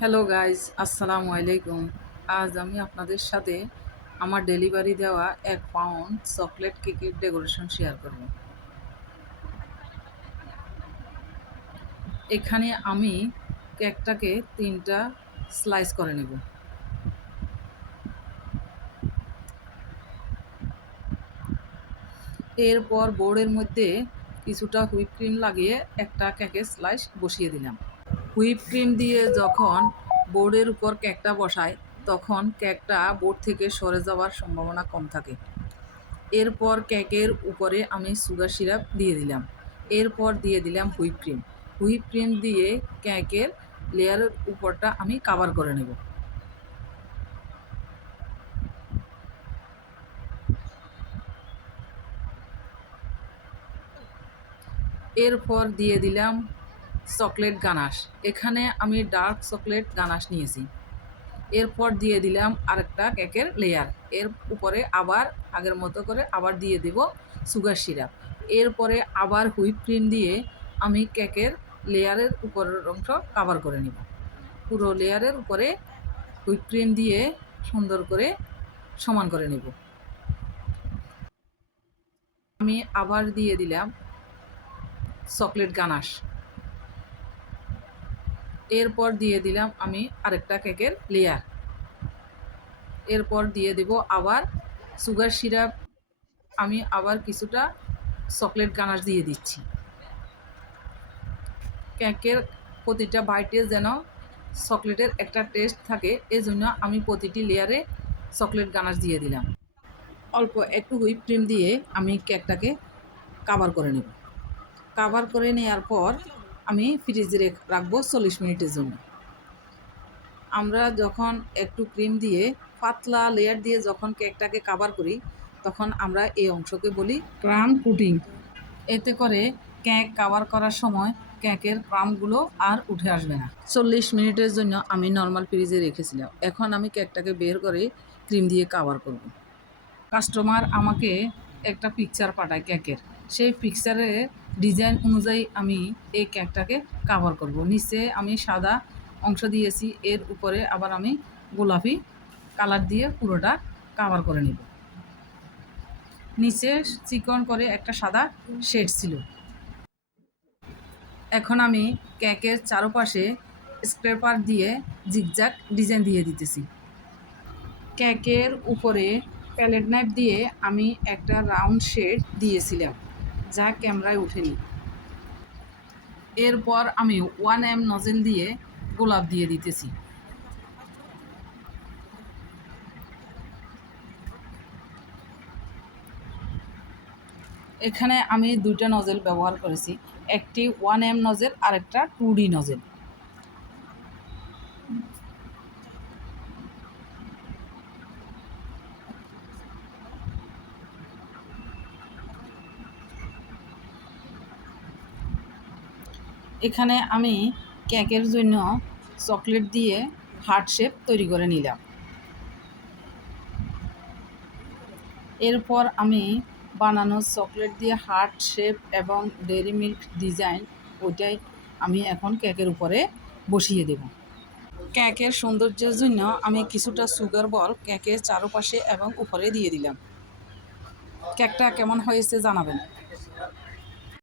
Hello guys, আসসালামু আলাইকুম। আজ আমি আপনাদের সাথে আমার ডেলিভারি দেওয়া 1 পাউন্ড চকলেট কেকের ডেকোরেশন শেয়ার করব। এখানে আমি কেকটাকে 3টা স্লাইস করে নেব। এরপর বোর্ডের মধ্যে কিছুটা হুইপ ক্রিম লাগিয়ে একটা কেকের স্লাইস বসিয়ে দিলাম। হুইপ ক্রিম দিয়ে যখন বোর্ডের উপর কেকটা বসায় তখন কেকটা বোর্ড থেকে সরে যাওয়ার সম্ভাবনা কম থাকে। এরপর কেকের উপরে আমি সুগার সিরাপ দিয়ে দিলাম। এরপর দিয়ে দিলাম হুইপ ক্রিম। হুইপ ক্রিম দিয়ে কেকের লেয়ারের উপরটা আমি কাভার করে নেব। এরপর দিয়ে দিলাম চকলেট গানাশ। এখানে আমি ডার্ক চকলেট গানাশ নিয়েছি। এরপর দিয়ে দিলাম আরেকটা কেকের লেয়ার। এর উপরে আবার আগের মতো করে আবার দিয়ে দেব সুগার সিরাপ। এরপরে আবার হুইপ ক্রিম দিয়ে আমি কেকের লেয়ারের উপরের অংশ কাভার করে নেব। পুরো লেয়ারের উপরে হুইপ ক্রিম দিয়ে সুন্দর করে সমান করে নেব। আমি আবার দিয়ে দিলাম চকলেট গানাশ। এরপর দিয়ে দিলাম আমি আরেকটা কেকের লেয়ার। এরপর দিয়ে দেব আবার সুগার সিরাপ। আমি আবার কিছুটা চকলেট গানাশ দিয়ে দিচ্ছি। কেকের প্রতিটা বাইটে যেন চকলেটের একটা টেস্ট থাকে, এজন্য আমি প্রতিটি লেয়ারে চকলেট গানাশ দিয়ে দিলাম। অল্প একটু হুইপ ক্রিম দিয়ে আমি কেকটাকে কাভার করে নেব। কাভার করে নেওয়ার পর আমি ফ্রিজে রাখবো 40 মিনিটের জন্য। আমরা যখন একটু ক্রিম দিয়ে পাতলা লেয়ার দিয়ে যখন কেকটাকে কাভার করি তখন আমরা এই অংশকে বলি ক্রাম কোটিং। এতে করে কেক কাভার করার সময় কেকের ক্রামগুলো আর উঠে আসবে না। 40 মিনিটের জন্য আমি নর্মাল ফ্রিজে রেখেছিলাম। এখন আমি কেকটাকে বের করে ক্রিম দিয়ে কাভার করব। কাস্টমার আমাকে একটা পিকচার পাঠায় কেকের। সেই পিকচারের ডিজাইন অনুযায়ী আমি এই কেকটাকে কাভার করব। নিচে আমি সাদা অংশ দিয়েছি, এর উপরে আবার আমি গোলাপি কালার দিয়ে পুরোটা কাভার করে নেব। নিচে চিকন করে একটা সাদা শেড ছিল। এখন আমি কেকের চারপাশে স্ক্র্যাপার দিয়ে জিগজ্যাগ ডিজাইন দিয়ে দিতেছি। কেকের উপরে প্যালেট নাইফ দিয়ে আমি একটা রাউন্ড শেড দিয়েছিলাম, যা ক্যামেরায় ওঠেনি। এরপর আমি 1 mm নজেল দিয়ে গোলাপ দিয়ে দিতেছি। এখানে আমি 2টা নজেল ব্যবহার করেছি, একটি 1 mm নজেল আর একটা 2D নজেল। এখানে আমি কেকের জন্য চকলেট দিয়ে হার্ট শেপ তৈরি করে নিলাম। এরপর আমি বানানো চকলেট দিয়ে হার্ট শেপ এবং ডেইরি মিল্ক ডিজাইন ওইটাই আমি এখন কেকের উপরে বসিয়ে দেব। কেকের সৌন্দর্যের জন্য আমি কিছুটা সুগার বল কেকের চারপাশে এবং উপরে দিয়ে দিলাম। কেকটা কেমন হয়েছে জানাবেন।